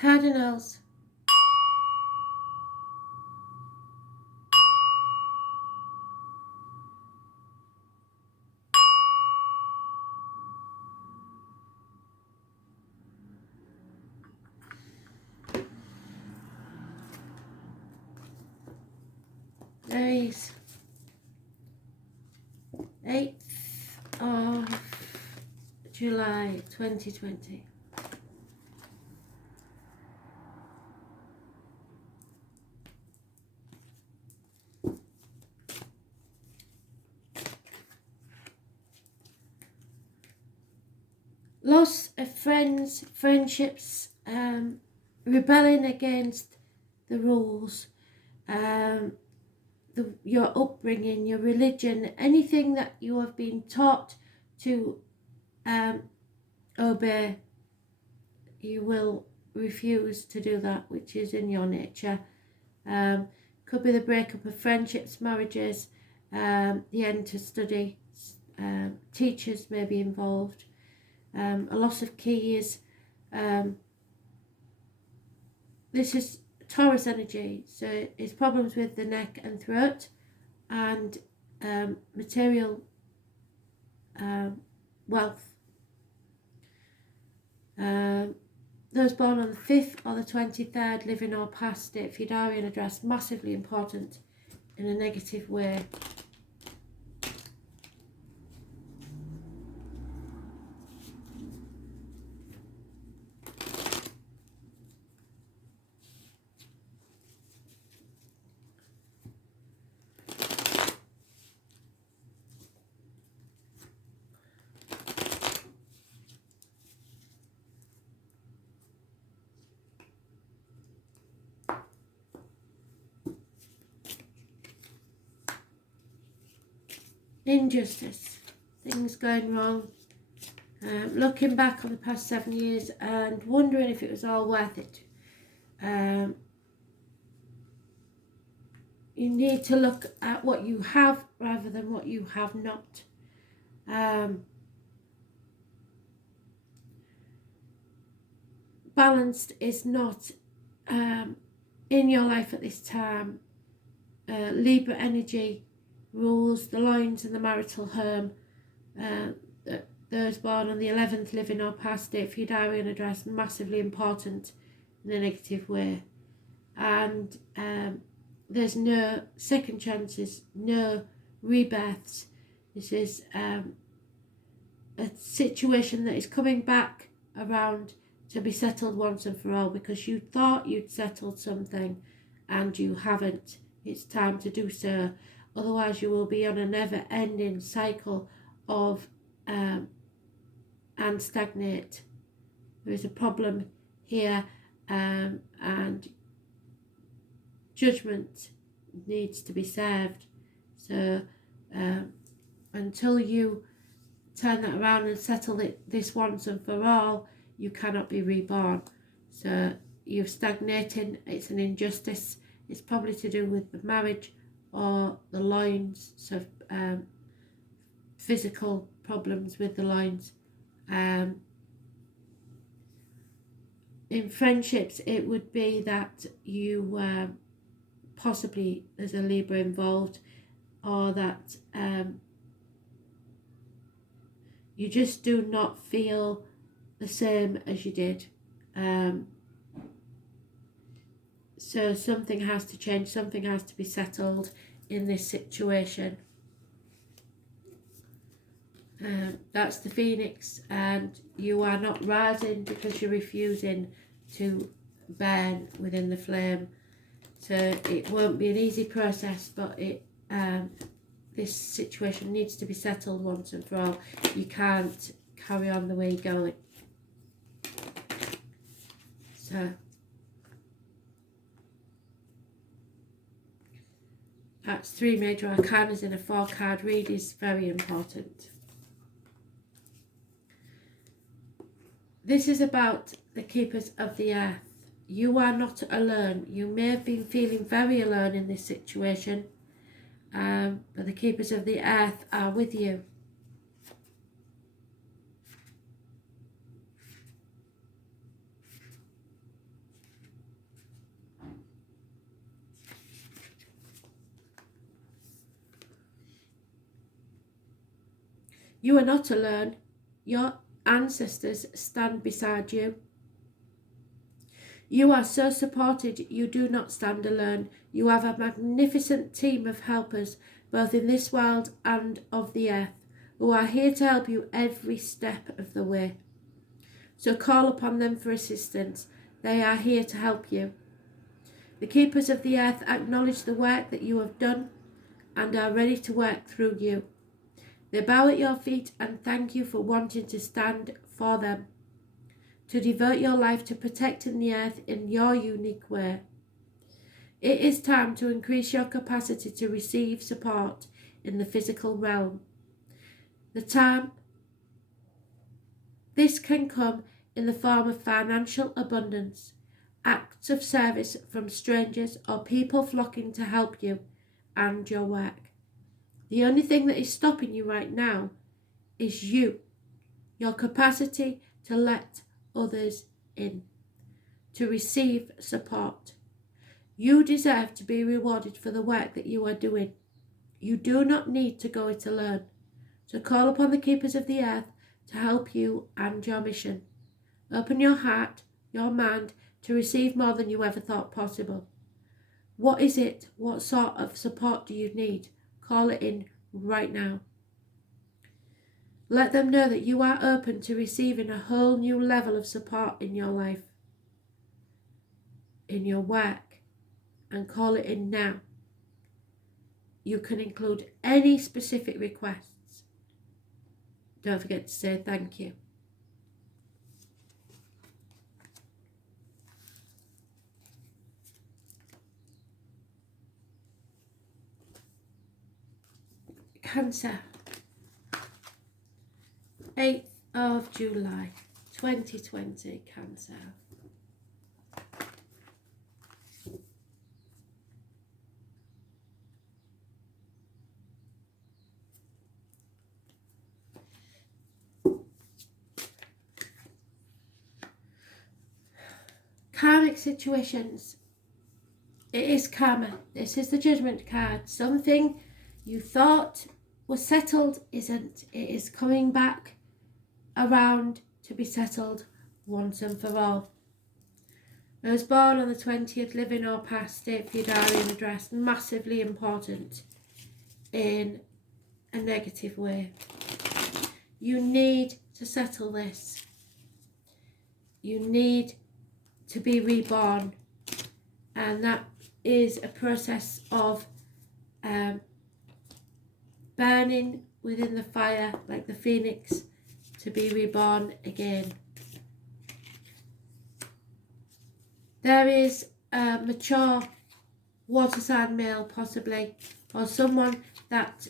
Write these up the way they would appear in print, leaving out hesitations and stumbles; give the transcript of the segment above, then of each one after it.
Cardinals. Aries. 8th of July 2020. Loss of friends, friendships, rebelling against the rules, your upbringing, your religion, anything that you have been taught to obey, you will refuse to do that, which is in your nature. Could be the breakup of friendships, marriages, the end to study, teachers may be involved, a loss of keys. This is Taurus energy, so it's problems with the neck and throat, and material wealth. Those born on the 5th or the 23rd, living or past state, Fidarian address, massively important in a negative way. Injustice, things going wrong, looking back on the past 7 years and wondering if it was all worth it. You need to look at what you have rather than what you have not. Balanced is not in your life at this time. Libra energy rules the lines and the marital home. Those born on the 11th, living or past state, Fidarian address, massively important in a negative way. And there's no second chances, no rebirths. This is a situation that is coming back around to be settled once and for all, because you thought you'd settled something and you haven't. It's time to do so. Otherwise you will be on a never-ending cycle of and stagnate. There is a problem here, and judgment needs to be served. So until you turn that around and settle this once and for all, you cannot be reborn. So you're stagnating. It's an injustice. It's probably to do with the marriage or the lines, so physical problems with the lines. In friendships, it would be that you possibly there's a Libra involved, or that you just do not feel the same as you did. So something has to change, something has to be settled in this situation. That's the Phoenix, and you are not rising because you're refusing to burn within the flame. So it won't be an easy process, but this situation needs to be settled once and for all. You can't carry on the way you're going. So that's 3 major arcanas in a 4-card read is very important. This is about the keepers of the earth. You are not alone. You may have been feeling very alone in this situation, but the keepers of the earth are with you. You are not alone. Your ancestors stand beside you. You are so supported, you do not stand alone. You have a magnificent team of helpers, both in this world and of the earth, who are here to help you every step of the way. So call upon them for assistance. They are here to help you. The keepers of the earth acknowledge the work that you have done and are ready to work through you. They bow at your feet and thank you for wanting to stand for them, to devote your life to protecting the earth in your unique way. It is time to increase your capacity to receive support in the physical realm. This can come in the form of financial abundance, acts of service from strangers, or people flocking to help you and your work. The only thing that is stopping you right now is you, your capacity to let others in, to receive support. You deserve to be rewarded for the work that you are doing. You do not need to go it alone. So call upon the keepers of the earth to help you and your mission. Open your heart, your mind, to receive more than you ever thought possible. What is it? What sort of support do you need? Call it in right now. Let them know that you are open to receiving a whole new level of support in your life, in your work, and call it in now. You can include any specific requests. Don't forget to say thank you. Cancer, 8th of July 2020, Cancer. Karmic situations. It is karma. This is the Judgment card. Something you thought was settled isn't. It is coming back around to be settled once and for all. Those born on the 20th, living or past, state for your diary and address. Massively important in a negative way. You need to settle this. You need to be reborn, and that is a process of burning within the fire like the phoenix to be reborn again. There is a mature water sign male possibly, or someone that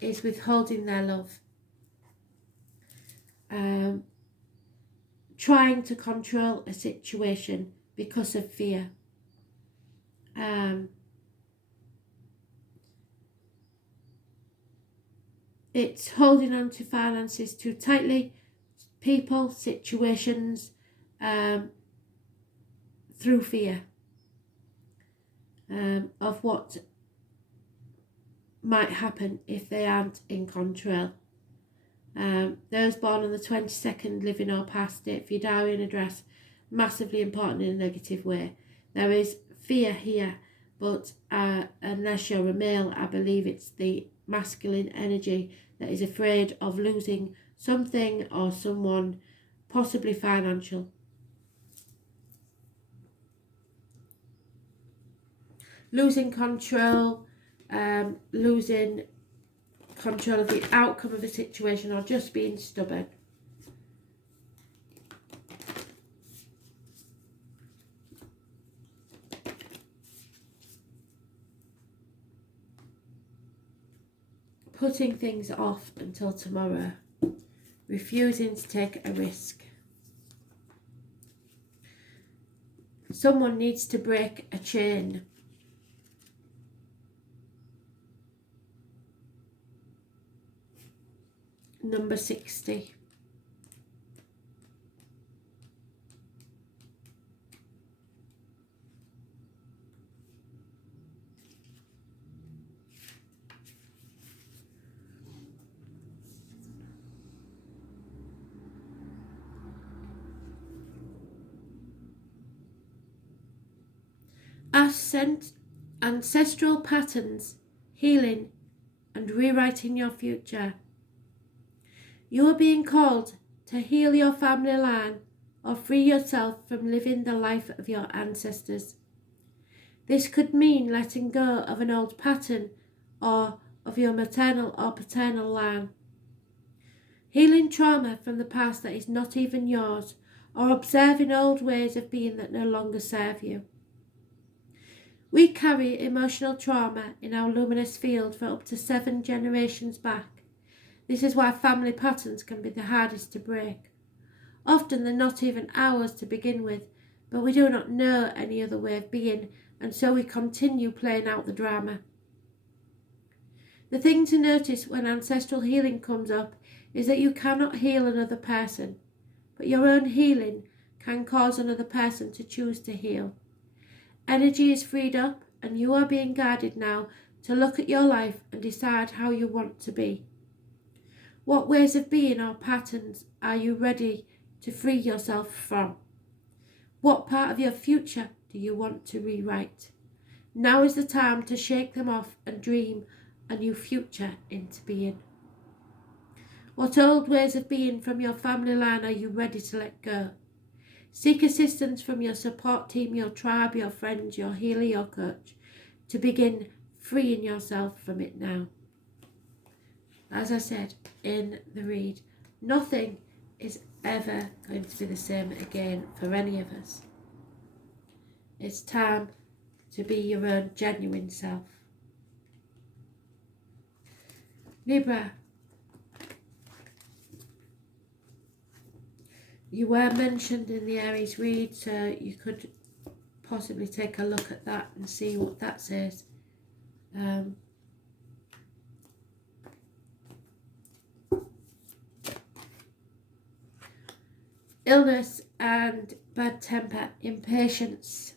is withholding their love, trying to control a situation because of fear. It's holding on to finances too tightly, people, situations, through fear of what might happen if they aren't in control. Those born on the 22nd, living or past, date for your diary and address, massively important in a negative way. There is fear here, but unless you're a male, I believe it's the masculine energy that is afraid of losing something or someone, possibly financial. Losing control, losing control of the outcome of a situation, or just being stubborn. Putting things off until tomorrow. Refusing to take a risk. Someone needs to break a chain. Number 60. ancestral patterns, healing and rewriting your future. You are being called to heal your family line or free yourself from living the life of your ancestors. This could mean letting go of an old pattern or of your maternal or paternal line. Healing trauma from the past that is not even yours, or observing old ways of being that no longer serve you. We carry emotional trauma in our luminous field for up to 7 generations back. This is why family patterns can be the hardest to break. Often they're not even ours to begin with, but we do not know any other way of being, and so we continue playing out the drama. The thing to notice when ancestral healing comes up is that you cannot heal another person, but your own healing can cause another person to choose to heal. Energy is freed up, and you are being guided now to look at your life and decide how you want to be. What ways of being or patterns are you ready to free yourself from? What part of your future do you want to rewrite? Now is the time to shake them off and dream a new future into being. What old ways of being from your family line are you ready to let go? Seek assistance from your support team, your tribe, your friends, your healer, your coach, to begin freeing yourself from it now. As I said in the read, nothing is ever going to be the same again for any of us. It's time to be your own genuine self. Libra, you were mentioned in the Aries read, so you could possibly take a look at that and see what that says. Illness and bad temper, impatience.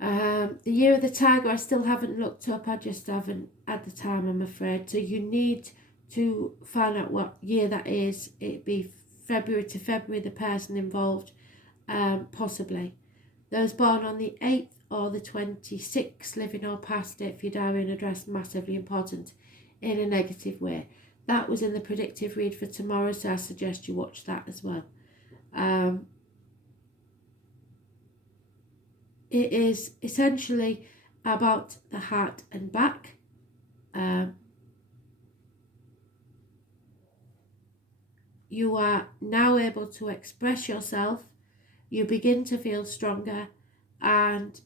The year of the tiger I still haven't looked up, I just haven't had the time, I'm afraid. So you need to find out what year that is. It'd be February to February, the person involved, possibly. Those born on the 8th or the 26th, living or past it, for your diary and address, massively important in a negative way. That was in the predictive read for tomorrow, so I suggest you watch that as well. It is essentially about the heart and back. You are now able to express yourself. You begin to feel stronger, and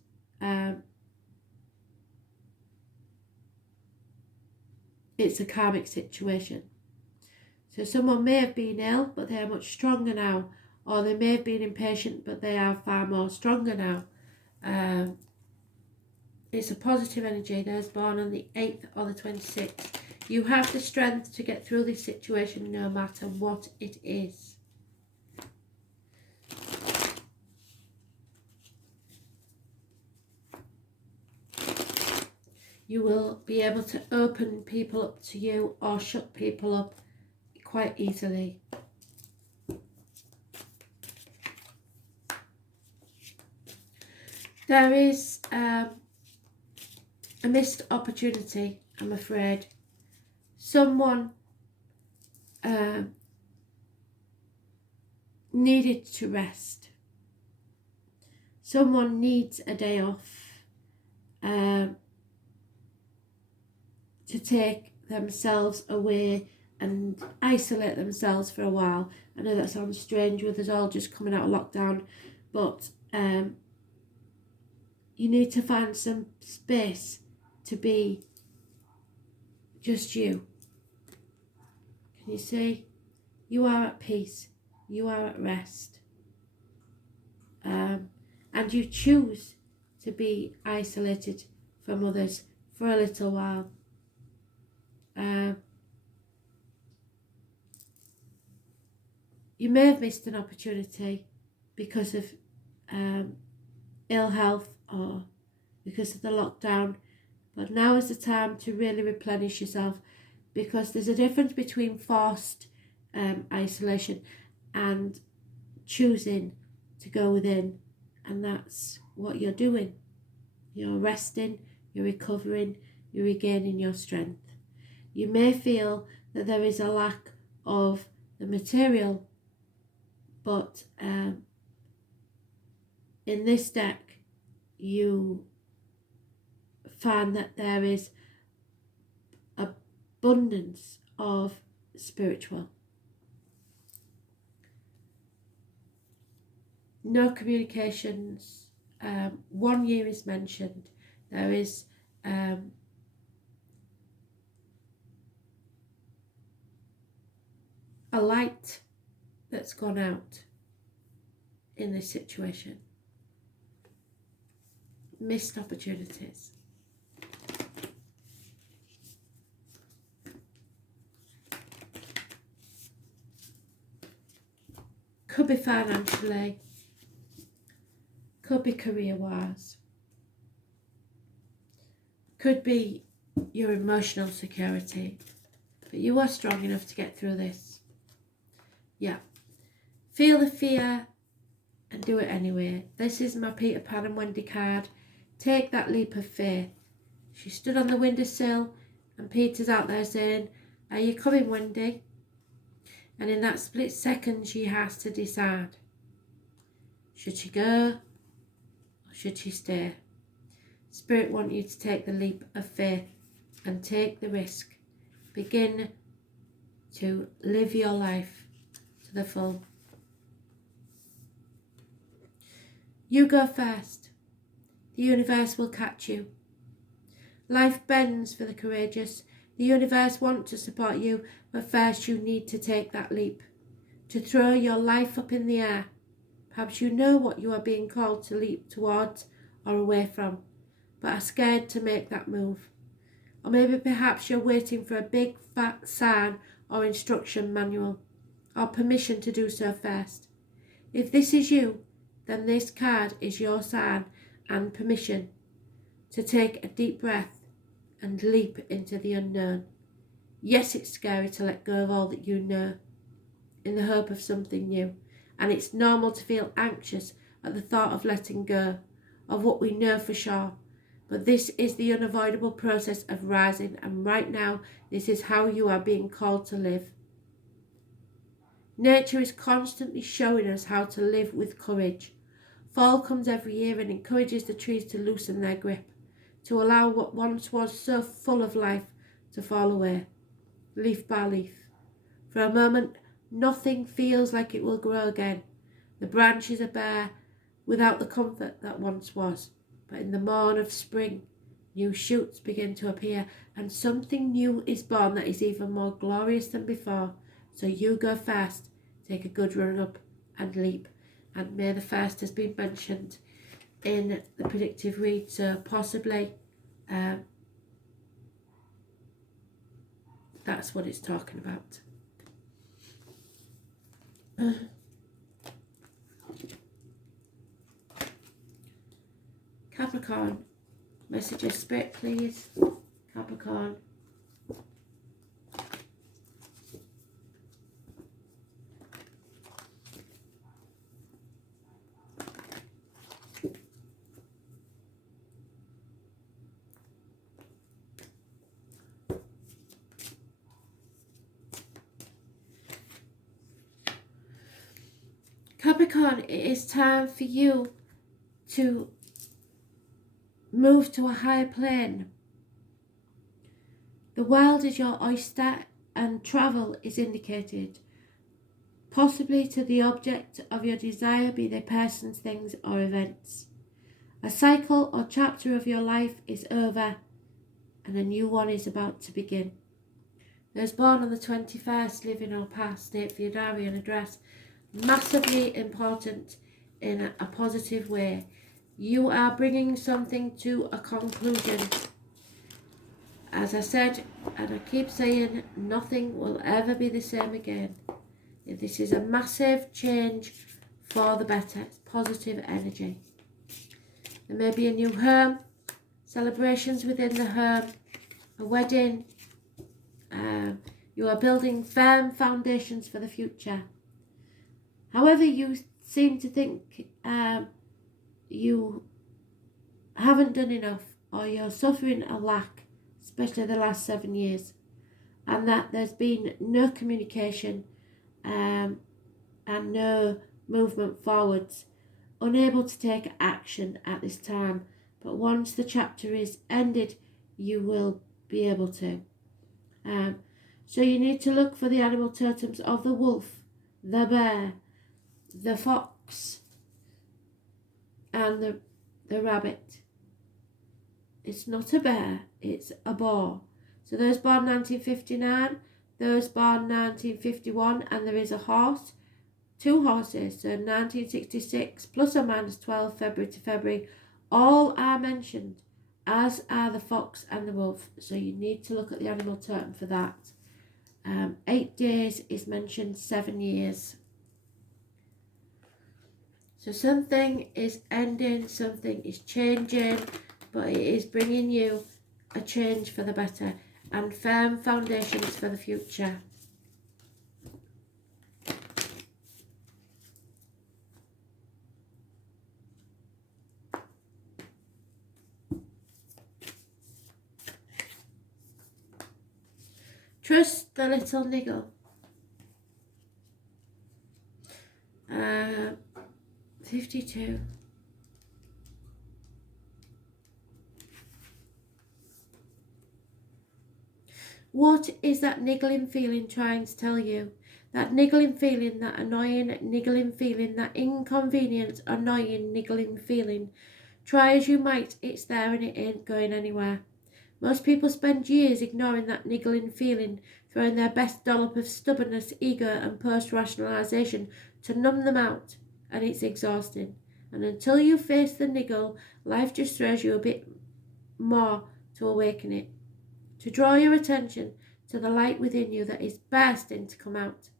it's a karmic situation. So someone may have been ill, but they are much stronger now, or they may have been impatient, but they are far more stronger now. It's a positive energy. Those born on the 8th or the 26th. You have the strength to get through this situation no matter what it is. You will be able to open people up to you or shut people up quite easily. There is a missed opportunity, I'm afraid. Someone needed to rest. Someone needs a day off to take themselves away and isolate themselves for a while. I know that sounds strange with us all just coming out of lockdown, but you need to find some space to be just you. Can you see? You are at peace. You are at rest. And you choose to be isolated from others for a little while. You may have missed an opportunity because of ill health or because of the lockdown, but now is the time to really replenish yourself, because there's a difference between forced isolation and choosing to go within, and that's what you're doing. You're resting, you're recovering, you're regaining your strength. You may feel that there is a lack of the material, but in this deck you find that there is abundance of spiritual. No communications. 1 year is mentioned. There is a light that's gone out in this situation. Missed opportunities. Could be financially, could be career-wise, could be your emotional security, but you are strong enough to get through this. Yeah. Feel the fear and do it anyway. This is my Peter Pan and Wendy card. Take that leap of faith. She stood on the windowsill and Peter's out there saying, "Are you coming, Wendy?" And in that split second, she has to decide. Should she go or should she stay? Spirit want you to take the leap of faith and take the risk. Begin to live your life to the full. You go first. The universe will catch you. Life bends for the courageous. The universe wants to support you, but first you need to take that leap, to throw your life up in the air. Perhaps you know what you are being called to leap towards or away from, but are scared to make that move. Or maybe perhaps you're waiting for a big fat sign or instruction manual, or permission to do so first. If this is you, then this card is your sign and permission to take a deep breath and leap into the unknown. Yes, it's scary to let go of all that you know in the hope of something new, and it's normal to feel anxious at the thought of letting go of what we know for sure. But this is the unavoidable process of rising, and right now, this is how you are being called to live. Nature is constantly showing us how to live with courage. Fall comes every year and encourages the trees to loosen their grip, to allow what once was so full of life to fall away, leaf by leaf. For a moment, nothing feels like it will grow again. The branches are bare, without the comfort that once was. But in the morn of spring, new shoots begin to appear, and something new is born that is even more glorious than before. So you go first, take a good run up and leap. And May the 1st has been mentioned in the predictive read, so possibly that's what it's talking about. Capricorn, message of spirit please. Capricorn. Capricorn, it is time for you to move to a higher plane. The world is your oyster and travel is indicated, possibly to the object of your desire, be they persons, things or events. A cycle or chapter of your life is over and a new one is about to begin. Those born on the 21st, living or past, date for your diary and address. Massively important in a positive way. You are bringing something to a conclusion. As I said, and I keep saying, nothing will ever be the same again. This is a massive change for the better. It's positive energy. There may be a new home, celebrations within the home, a wedding. You are building firm foundations for the future. However, you seem to think you haven't done enough, or you're suffering a lack, especially the last 7 years, and that there's been no communication and no movement forwards, unable to take action at this time. But once the chapter is ended, you will be able to. So you need to look for the animal totems of the wolf, the bear, the fox, and the rabbit. It's not a bear, it's a boar. So those born 1959, those born 1951, and there is a horse, 2 horses, so 1966 plus or minus 12 February to February, all are mentioned, as are the fox and the wolf. So you need to look at the animal totem for that. 8 days is mentioned, 7 years. So something is ending, something is changing, but it is bringing you a change for the better and firm foundations for the future. Trust the little niggle. 52. What is that niggling feeling trying to tell you? That niggling feeling, that annoying niggling feeling, that inconvenient, annoying niggling feeling. Try as you might, it's there and it ain't going anywhere. Most people spend years ignoring that niggling feeling, throwing their best dollop of stubbornness, ego and post-rationalisation to numb them out, and it's exhausting. And until you face the niggle, life just throws you a bit more to awaken it, to draw your attention to the light within you that is bursting to come out.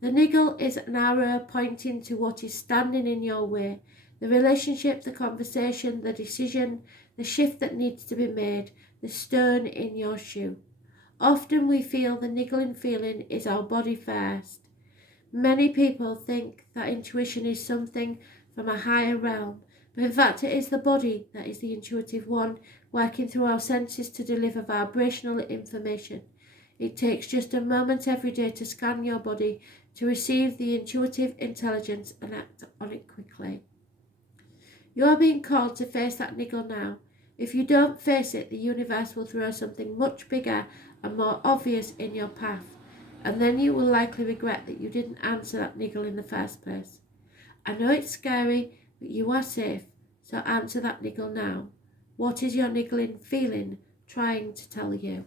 The niggle is an arrow pointing to what is standing in your way, the relationship, the conversation, the decision, the shift that needs to be made, the stone in your shoe. Often we feel the niggling feeling is our body first. Many people think that intuition is something from a higher realm, but in fact it is the body that is the intuitive one, working through our senses to deliver vibrational information. It takes just a moment every day to scan your body to receive the intuitive intelligence and act on it quickly. You are being called to face that niggle now. If you don't face it, the universe will throw something much bigger and more obvious in your path, and then you will likely regret that you didn't answer that niggle in the first place. I know it's scary, but you are safe, so answer that niggle now. What is your niggling feeling trying to tell you?